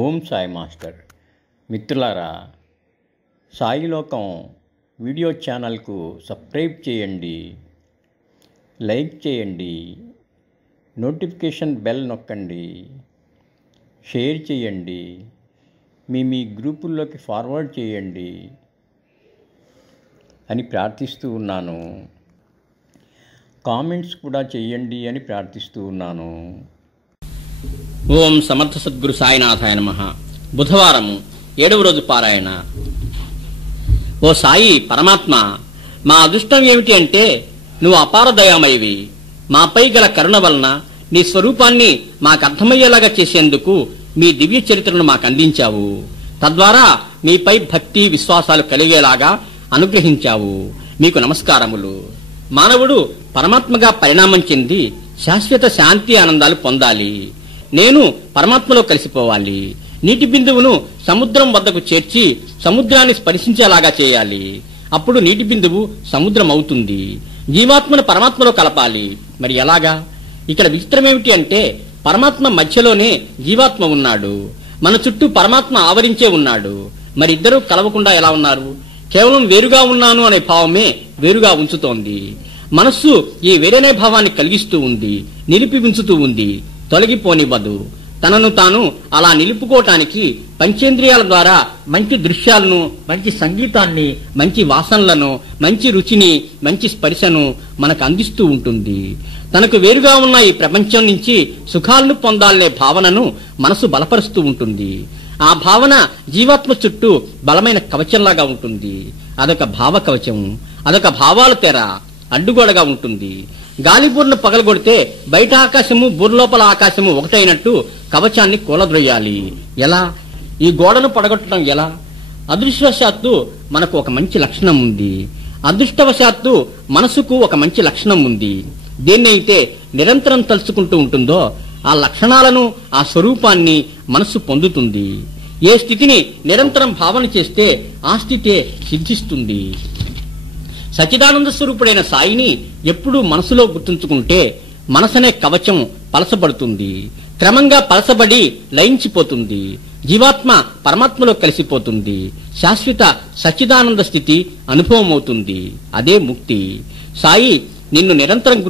Om Sai master. మిత్రులారా, సాయిలోకం video ఛానల్కు subscribe చేయండి, లైక్ చేయండి, నోటిఫికేషన్ బెల్ నొక్కండి, షేర్ చేయండి, మీ గ్రూపుల్లోకి ఫార్వర్డ్ చేయండి అని ప్రార్థిస్తూ ఉన్నాను. కామెంట్స్ కూడా చేయండి అని ప్రార్థిస్తూ ఉన్నాను. ఓం సమర్థ సద్గురు సాయినాథాయ నమః. బుధవారము 7వ రోజు పారాయణ. ఓ సాయి పరమాత్మ, మా అదృష్టం ఏమిటి అంటే నువ్వు అపార దయామయివి. మాపై గల కరుణ వలన నీ స్వరూపాన్ని మాకు అర్థమయ్యేలాగా చేసేందుకు మీ దివ్య చరిత్రను మాకు అందించావు. తద్వారా మీపై భక్తి విశ్వాసాలు కలిగేలాగా అనుగ్రహించావు. మీకు నమస్కారములు. మానవుడు పరమాత్మగా పరిణామం చెంది శాశ్వత శాంతి ఆనందాలు పొందాలి. నేను పరమాత్మలో కలిసిపోవాలి. నీటి బిందువును సముద్రం వద్దకు చేర్చి సముద్రాన్ని స్పర్శించేలాగా చేయాలి. అప్పుడు నీటి బిందువు సముద్రం అవుతుంది. జీవాత్మను పరమాత్మలో కలపాలి. మరి ఎలాగా? ఇక్కడ విచిత్రమేమిటి అంటే పరమాత్మ మధ్యలోనే జీవాత్మ ఉన్నాడు. మన చుట్టూ పరమాత్మ ఆవరించే ఉన్నాడు. మరి ఇద్దరూ కలవకుండా ఎలా ఉన్నారు? కేవలం వేరుగా ఉన్నాను అనే భావమే వేరుగా ఉంచుతోంది. మనస్సు ఈ వేరేనే భావాన్ని కలిగిస్తూ ఉంది, నిలిపి ఉంచుతూ ఉంది, తొలగిపోనివ్వదు. తనను తాను అలా నిలుపుకోవటానికి పంచేంద్రియాల ద్వారా మంచి దృశ్యాలను, మంచి సంగీతాన్ని, మంచి వాసనలను, మంచి రుచిని, మంచి స్పర్శను మనకు అందిస్తూ ఉంటుంది. తనకు వేరుగా ఉన్న ఈ ప్రపంచం నుంచి సుఖాలను పొందాలనే భావనను మనసు బలపరుస్తూ ఉంటుంది. ఆ భావన జీవాత్మ చుట్టూ బలమైన కవచంలాగా ఉంటుంది. అదొక భావ కవచం, అదొక భావాల తెర, అడ్డుగోడగా ఉంటుంది. గాలిబూర్ను పగలగొడితే బయట ఆకాశము, బూర్లోపల ఆకాశము ఒకటైనట్టు కవచాన్ని కూలద్రొయ్యాలి. ఎలా? ఈ గోడను పడగొట్టడం ఎలా? అదృష్టవశాత్తు మనకు ఒక మంచి లక్షణం ఉంది. అదృష్టవశాత్తు మనసుకు ఒక మంచి లక్షణం ఉంది. దేన్నైతే నిరంతరం తలుచుకుంటూ ఉంటుందో ఆ లక్షణాలను, ఆ స్వరూపాన్ని మనస్సు పొందుతుంది. ఏ స్థితిని నిరంతరం భావన చేస్తే ఆ స్థితే సిద్ధిస్తుంది. సచ్చిదానంద స్వరూపుడైన సాయిని ఎప్పుడూ మనసులో గుర్తుంచుకుంటే మనసనే కవచం పలసబడుతుంది. క్రమంగా పలసబడి లయించిపోతుంది. జీవాత్మ పరమాత్మలో కలిసిపోతుంది. శాశ్వత సచ్చిదానంద స్థితి అనుభవం అవుతుంది. అదే ముక్తి. సాయి నిన్ను నిరంతరం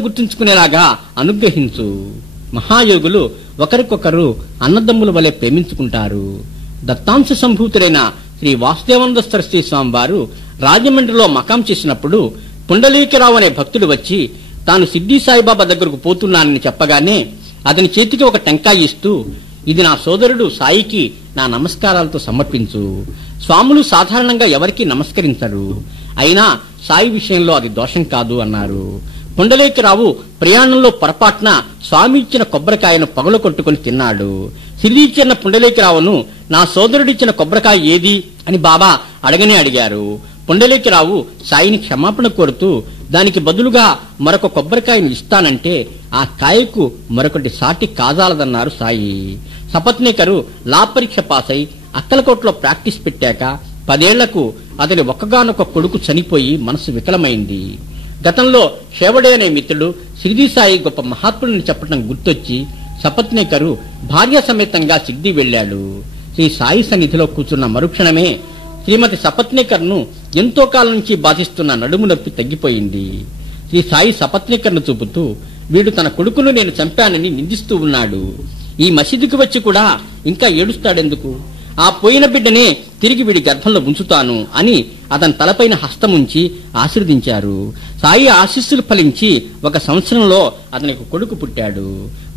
గుర్తుంచుకునేలాగా అనుగ్రహించు. మహాయోగులు ఒకరికొకరు అన్నదమ్ముల వలె ప్రేమించుకుంటారు. దత్తాంశ సంభూతుడైన శ్రీ వాసుదేవానంద సరస్వతి స్వామి వారు రాజమండ్రిలో మకాం చేసినప్పుడు పుండలీకరావు అనే భక్తుడు వచ్చి తాను సిద్ధి సాయిబాబా దగ్గరకు పోతున్నానని చెప్పగానే అతని చేతికి ఒక టెంకాయ ఇస్తూ, ఇది నా సోదరుడు సాయికి నా నమస్కారాలతో సమర్పించు. స్వాములు సాధారణంగా ఎవరికీ నమస్కరించరు, అయినా సాయి విషయంలో అది దోషం కాదు అన్నారు. పుండలీకరావు ప్రయాణంలో పొరపాటున స్వామి ఇచ్చిన కొబ్బరికాయను పగలు కొట్టుకుని తిన్నాడు. సిద్ధి ఇచ్చిన పుండలీకరావును నా సోదరుడిచ్చిన కొబ్బరికాయ ఏది అని బాబా అడిగారు. పుండలీకరావు సాయిని క్షమాపణ కోరుతూ దానికి బదులుగా మరొక కొబ్బరికాయను ఇస్తానంటే ఆ కాయకు మరొకటి సాటి కాజాలదన్నారు సాయి. సపత్నేకరు లా పరీక్ష పాస్ అయి అక్కలకోటలో ప్రాక్టీస్ పెట్టాక 10 ఏళ్లకు అతని ఒక్కగానొక్క కొడుకు చనిపోయి మనసు వికలమైంది. గతంలో షేవడే అనే మిత్రుడు సిరిడి సాయి గొప్ప మహాత్ముడిని చెప్పడం గుర్తొచ్చి సపత్నేకరు భార్య సమేతంగా సిద్ధి వెళ్లాడు. శ్రీ సాయి సన్నిధిలో కూర్చున్న మరుక్షణమే శ్రీమతి సపత్నేకర్ను ఎంతో కాలం నుంచి బాధిస్తున్న నడుము నొప్పి తగ్గిపోయింది. శ్రీ సాయి సపత్నేకర్ను చూపుతూ, వీడు తన కొడుకును నేను చంపానని నిందిస్తూ ఉన్నాడు. ఈ మసీదుకు వచ్చి కూడా ఇంకా ఏడుస్తాడెందుకు? ఆ పోయిన బిడ్డనే తిరిగి వీడి గర్భంలో ఉంచుతాను అని అతని తలపైన హస్తముంచి ఆశీర్వదించారు. సాయి ఆశీస్సులు ఫలించి 1 సంవత్సరంలో అతనికి కొడుకు పుట్టాడు.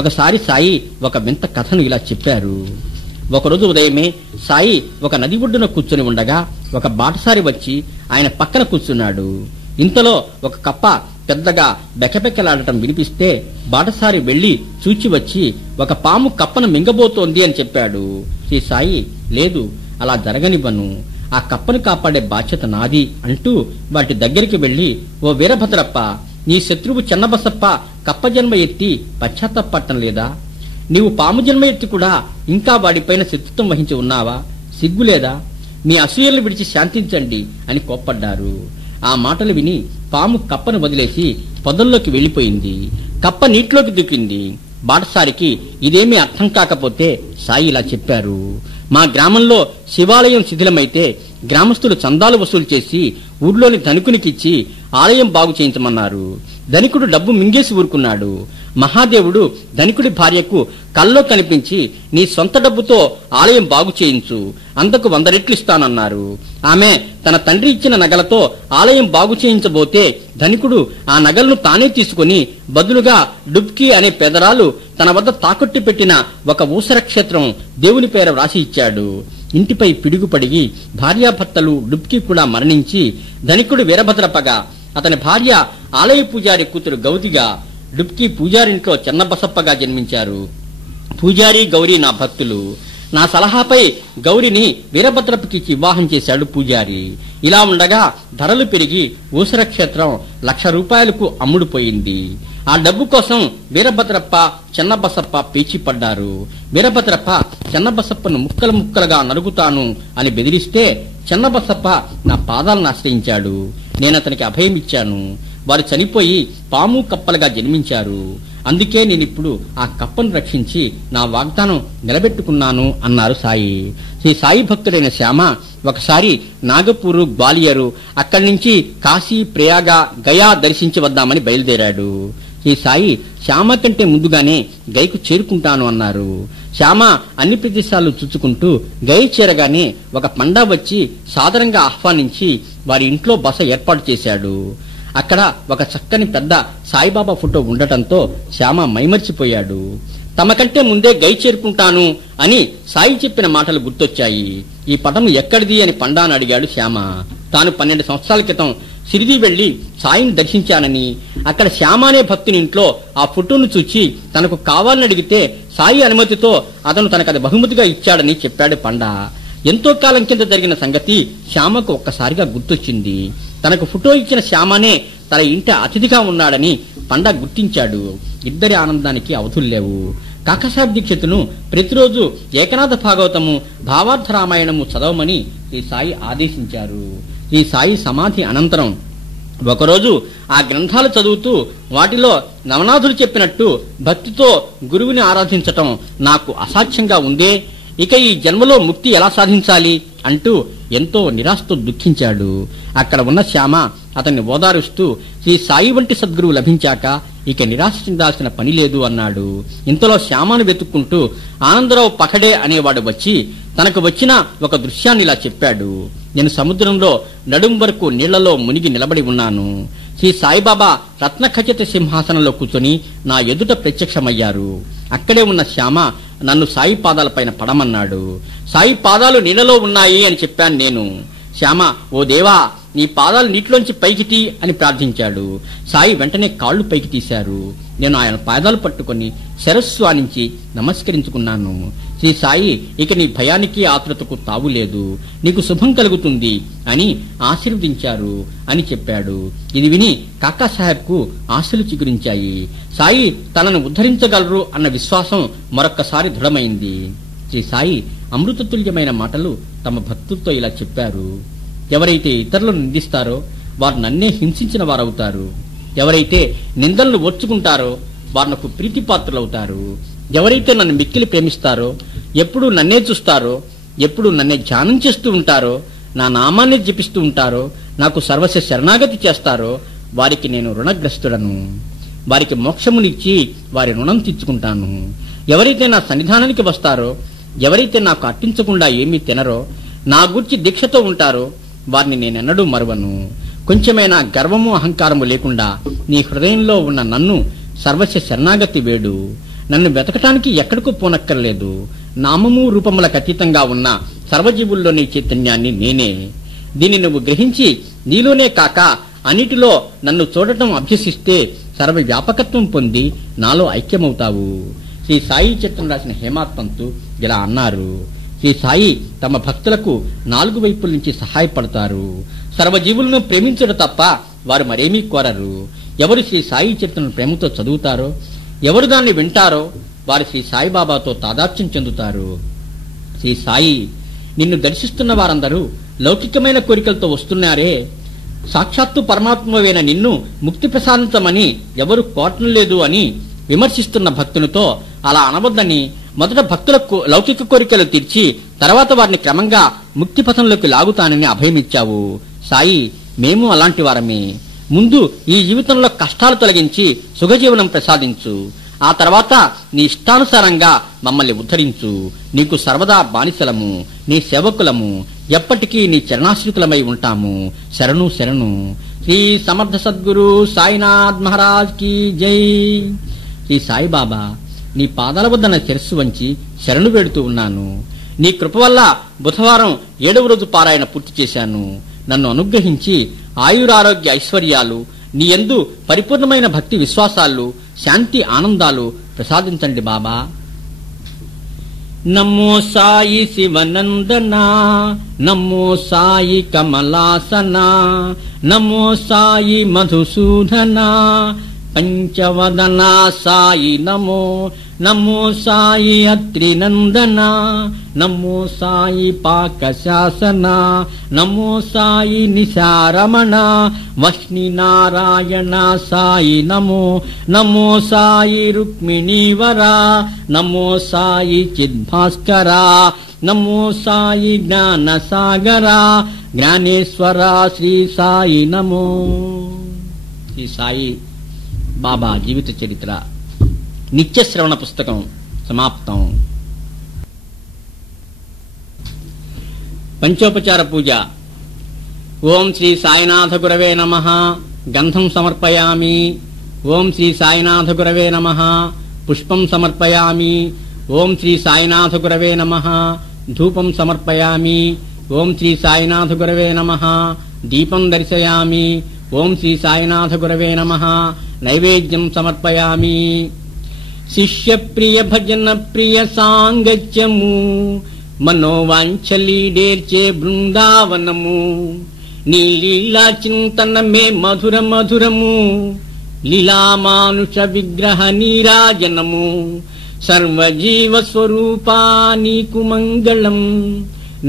ఒకసారి సాయి ఒక వింత కథను ఇలా చెప్పారు. ఒకరోజు ఉదయమే సాయి ఒక నది ఒడ్డున కూర్చుని ఉండగా ఒక బాటసారి వచ్చి ఆయన పక్కన కూర్చున్నాడు. ఇంతలో ఒక కప్ప పెద్దగా బెకబెకలాడటం వినిపిస్తే బాటసారి వెళ్లి చూచి వచ్చి ఒక పాము కప్పను మింగబోతోంది అని చెప్పాడు. శ్రీ సాయి, లేదు, అలా జరగనివ్వను, ఆ కప్పను కాపాడే బాధ్యత నాది అంటూ వాటి దగ్గరికి వెళ్లి, ఓ వీరభద్రప్ప, నీ శత్రువు చెన్నబసప్ప కప్ప జన్మ ఎత్తి పశ్చాత్తపట్టం లేదా? నీవు పాము జన్మ ఎత్తి కూడా ఇంకా వాడిపైన శత్రుత్వం వహించి ఉన్నావా? సిగ్గులేదా? మీ అసూయలను విడిచి శాంతించండి అని కోప్పడ్డారు. ఆ మాటలు విని పాము కప్పను వదిలేసి పొదల్లోకి వెళ్లిపోయింది. కప్ప నీటిలోకి దూకింది. బాటసారికి ఇదేమీ అర్థం కాకపోతే సాయి ఇలా చెప్పారు. మా గ్రామంలో శివాలయం శిథిలమైతే గ్రామస్తులు చందాలు వసూలు చేసి ఊర్లోని ధనికునికిచ్చి ఆలయం బాగు చేయించమన్నారు. ధనికుడు డబ్బు మింగేసి ఊరుకున్నాడు. మహాదేవుడు ధనికుడి భార్యకు కల్లో కనిపించి, నీ సొంత డబ్బుతో ఆలయం బాగు చేయించు, అంతకు 100 రెట్లు ఇస్తానన్నారు. ఆమె తన తండ్రి ఇచ్చిన నగలతో ఆలయం బాగు చేయించబోతే ధనికుడు ఆ నగలను తానే తీసుకుని బదులుగా డుబ్కీ అనే పెదరాలు తన వద్ద తాకట్టు పెట్టిన ఒక ఊసర క్షేత్రం దేవుని పేర వ్రాసి ఇచ్చాడు. ఇంటిపై పిడుగుపడిగి భార్యాభర్తలు డుబ్కీ కూడా మరణించి ధనికుడు వీరభద్రప్పగా, అతని భార్య ఆలయ పూజారి కూతురు గౌతిగా డుబ్కీ పూజారింట్లో చెన్నబసప్పగా జన్మించారు. పూజారి గౌరీ నా భక్తులు. నా సలహాపై గౌరిని వీరభద్రప్పకి వివాహం చేశాడు పూజారి. ఇలా ఉండగా ధరలు పెరిగి ఊసర క్షేత్రం 1,00,000 రూపాయలకు అమ్ముడుపోయింది. ఆ డబ్బు కోసం వీరభద్రప్ప చెన్నబసప్ప పేచీ పడ్డారు. వీరభద్రప్ప చెన్నబసప్పను ముక్కలు ముక్కలుగా నరుగుతాను అని బెదిరిస్తే చెన్నబసప్ప నా పాదాలను ఆశ్రయించాడు. నేనతనికి అభయం ఇచ్చాను. వారు చనిపోయి పాము కప్పలుగా జన్మించారు. అందుకే నేనిప్పుడు ఆ కప్పను రక్షించి నా వాగ్దానం నిలబెట్టుకున్నాను అన్నారు సాయి. శ్రీ సాయి భక్తుడైన శ్యామ ఒకసారి నాగపూరు, గ్వాలియరు, అక్కడి నుంచి కాశీ, ప్రయాగ, గయా దర్శించి వద్దామని బయలుదేరాడు. శ్రీ సాయి శ్యామ కంటే ముందుగానే గైకు చేరుకుంటాను అన్నారు. శ్యామ అన్ని ప్రదేశాలు చుచ్చుకుంటూ గై చేరగానే ఒక పండా వచ్చి సాదరంగా ఆహ్వానించి వారి ఇంట్లో బస ఏర్పాటు చేశాడు. అక్కడ ఒక చక్కని పెద్ద సాయిబాబా ఫోటో ఉండటంతో శ్యామ మైమర్చిపోయాడు. తమకంటే ముందే గై చేరుకుంటాను అని సాయి చెప్పిన మాటలు గుర్తొచ్చాయి. ఈ పటం ఎక్కడిది అని పండాను అడిగాడు శ్యామ. తాను 12 సంవత్సరాల క్రితం సిరిడి వెళ్లి సాయిని దర్శించానని, అక్కడ శ్యామ అనే భక్తుని ఇంట్లో ఆ ఫోటోను చూచి తనకు కావాలని అడిగితే సాయి అనుమతితో అతను తనకది బహుమతిగా ఇచ్చాడని చెప్పాడు పండా. ఎంతో కాలం కింద జరిగిన సంగతి శ్యామకు ఒక్కసారిగా గుర్తొచ్చింది. తనకు ఫోటో ఇచ్చిన శ్యామనే తన ఇంట అతిథిగా ఉన్నాడని పండా గుర్తించాడు. ఇద్దరి ఆనందానికి అవధుల్లేవు. కాకసాబ్ దీక్షితును ప్రతిరోజు ఏకనాథ భాగవతము, భావార్థ రామాయణము చదవమని శ్రీ సాయి ఆదేశించారు. శ్రీ సాయి సమాధి అనంతరం ఒకరోజు ఆ గ్రంథాలు చదువుతూ వాటిలో నవనాథుడు చెప్పినట్టు భక్తితో గురువుని ఆరాధించటం నాకు అసాధ్యంగా ఉందే, ఇక ఈ జన్మలో ముక్తి ఎలా సాధించాలి అంటూ ఎంతో నిరాశతో దుఃఖించాడు. అక్కడ ఉన్న శ్యామ అతన్ని ఓదారుస్తూ, శ్రీ సాయి వంటి సద్గురువు లభించాక ఇక నిరాశ చెందాల్సిన పని లేదు అన్నాడు. ఇంతలో శ్యామను వెతుక్కుంటూ ఆనందరావు పకడే అనేవాడు వచ్చి తనకు వచ్చిన ఒక దృశ్యాన్ని ఇలా చెప్పాడు. నేను సముద్రంలో నడుం వరకు నీళ్లలో మునిగి నిలబడి ఉన్నాను. శ్రీ సాయిబాబా రత్నఖచిత సింహాసనంలో కూర్చొని నా ఎదుట ప్రత్యక్షమయ్యారు. అక్కడే ఉన్న శ్యామ నన్ను సాయి పాదాలపైన పడమన్నాడు. సాయి పాదాలు నీళ్లలో ఉన్నాయి అని చెప్పాను నేను. శ్యామ, ఓ దేవా, నీ పాదాలు నీటిలోంచి పైకి తీ అని ప్రార్థించాడు. సాయి వెంటనే కాళ్లు పైకి తీశారు. నేను ఆయన పాదాలు పట్టుకుని శిరస్వానించి నమస్కరించుకున్నాను. శ్రీ సాయి, ఇక నీ భయానికి ఆతృతకు తావులేదు, నీకు శుభం కలుగుతుంది అని ఆశీర్వదించారు అని చెప్పాడు. ఇది విని కాకాసాహెబ్కు ఆశలు చిగురించాయి. సాయి తనను ఉద్ధరించగలరు అన్న విశ్వాసం మరొక్కసారి దృఢమైంది. శ్రీ సాయి అమృతతుల్యమైన మాటలు తమ భక్తులతో ఇలా చెప్పారు. ఎవరైతే ఇతరులను నిందిస్తారో వారు నన్నే హింసించిన వారవుతారు. ఎవరైతే నిందలను ఓర్చుకుంటారో వారు నాకు ప్రీతిపాత్రులవుతారు. ఎవరైతే నన్ను మిక్కిలి ప్రేమిస్తారో, ఎప్పుడు నన్నే చూస్తారో, ఎప్పుడు నన్నే ధ్యానం చేస్తూ ఉంటారో, నా నామాన్ని జపిస్తూ ఉంటారో, నాకు సర్వస్వ శరణాగతి చేస్తారో వారికి నేను రుణగ్రస్తుడను. వారికి మోక్షమునిచ్చి వారి రుణం తీర్చుకుంటాను. ఎవరైతే నా సన్నిధానానికి వస్తారో, ఎవరైతే నాకు అర్పించకుండా ఏమీ తినరో, నా గూర్చి దీక్షతో ఉంటారో వారిని నేనెన్నడూ మరువను. కొంచెమైనా గర్వము అహంకారము లేకుండా నీ హృదయంలో ఉన్న నన్ను సర్వస్వ శరణాగతి వేడు. నన్ను వెతకటానికి ఎక్కడికో పోనక్కర్లేదు. నామము రూపములకు అతీతంగా ఉన్న సర్వజీవుల్లోని చైతన్యాన్ని నేనే. దీన్ని నువ్వు గ్రహించి నీలోనే కాక అన్నిటిలో నన్ను చూడటం అభ్యసిస్తే సర్వ వ్యాపకత్వం పొంది నాలో ఐక్యమవుతావు. శ్రీ సాయి చరిత్రను రాసిన హేమాడ్ పంతు ఇలా అన్నారు. శ్రీ సాయి తమ భక్తులకు 4 వైపుల నుంచి సహాయపడతారు. సర్వజీవులను ప్రేమించడం తప్ప వారు మరేమీ కోరరు. ఎవరు శ్రీ సాయి చరిత్రను ప్రేమతో చదువుతారో, ఎవరు దాన్ని వింటారో వారు శ్రీ సాయిబాబాతో తాదాత్మ్యం చెందుతారు. శ్రీ సాయి, నిన్ను దర్శిస్తున్న వారందరూ లౌకికమైన కోరికలతో వస్తున్నారే, సాక్షాత్తు పరమాత్మవైన నిన్ను ముక్తి ప్రసాదించమని ఎవరు కోరటం లేదు అని విమర్శిస్తున్న భక్తునితో అలా అనవద్దని మొదట భక్తులకు లౌకిక కోరికలు తీర్చి తర్వాత వారిని క్రమంగా ముక్తి పథంలోకి లాగుతానని అభయమిచ్చావు. సాయి, మేము అలాంటి వారమే. ముందు ఈ జీవితంలో కష్టాలు తొలగించి సుఖజీవనం ప్రసాదించు. ఆ తర్వాత నీ ఇష్టానుసారంగా మమ్మల్ని ఉద్ధరించు. నీకు సర్వదా బానిసలము, నీ సేవకులము, ఎప్పటికీ నీ చరణాశ్రితులమై ఉంటాము. శరణు శరణు. శ్రీ సమర్థ సద్గురు సాయినాథ్ మహారాజ్ కి జై. శ్రీ సాయిబాబా, నీ పాదాల వద్ద నా శిరస్సు వంచి శరణు వేడుతూ ఉన్నాను. నీ కృప వల్ల బుధవారం 7వ రోజు పారాయణ పూర్తి చేశాను. నన్ను అనుగ్రహించి ఆయురారోగ్య ఐశ్వర్యాలు, నీ యందు పరిపూర్ణమైన భక్తి విశ్వాసాలు, శాంతి ఆనందాలు ప్రసాదించండి బాబా. నమో సాయి శివనందన, నమో సాయి కమలాసన, నమో సాయి మధుసూదన, పంచవదన సాయి నమో, నమో సాయి అత్రినందన, నమో సాయి పాకశాసన, నమో సాయి నిశారమణ, వష్ణి నారాయణ సాయి నమో, నమో సాయి రుక్మిణీవర, నమో సాయి చిద్భాస్కర, నమో సాయి జ్ఞానసాగర, జ్ఞానేశ్వర శ్రీ సాయి నమో. శ్రీ సాయి బాబా జీవిత చరిత్ర నిత్య శ్రవణ పుస్తకం సమాప్తం. పంచోపచార పూజ. ఓం శ్రీ సాయినాథ గురవే నమః. గంధం సమర్పయామి. ఓం శ్రీ సాయినాథ గురవే నమః. పుష్పం సమర్పయామి. ఓం శ్రీ సాయినాథ గురవే నమః. ధూపం సమర్పయామి. ఓం శ్రీ సాయినాథ గురవే నమః. దీపం దర్శయామి. ఓం శ్రీ సాయినాథ గురవే నమః. నైవేద్యం సమర్పయామి. శిష్య ప్రియ భజన ప్రియ సాంగత్యము, మనోవాంఛలీడేర్చే బృందావనము, నీ లీలా చింతనమే మధుర మధురము, లీలామానుష విగ్రహ నీరాజనము, సర్వజీవ స్వరూపా నీకు మంగళం,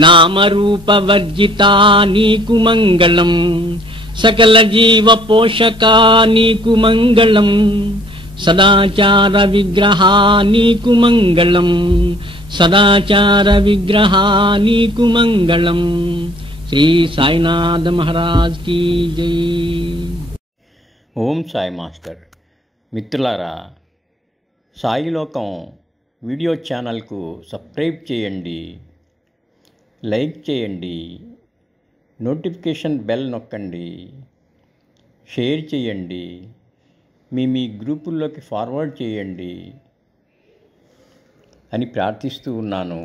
నామరూప వర్జితా నీకు మంగళం, సకల జీవ పోషకా నీకు మంగళం, సదాచార విగ్రహా నీకు మంగళం, సదాచార విగ్రహా నీకు మంగళం. శ్రీ సాయినాథ మహారాజ్ కి జై. ఓం సాయి మాస్టర్. మిత్రులారా, సాయిలోకం వీడియో ఛానల్కు సబ్స్క్రైబ్ చేయండి, లైక్ చేయండి, నోటిఫికేషన్ బెల్ నొక్కండి, షేర్ చేయండి, మీ గ్రూపుల్లోకి ఫార్వర్డ్ చేయండి అని ప్రార్థిస్తూ ఉన్నాను.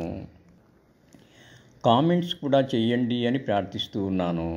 కామెంట్స్ కూడా చేయండి అని ప్రార్థిస్తూ ఉన్నాను.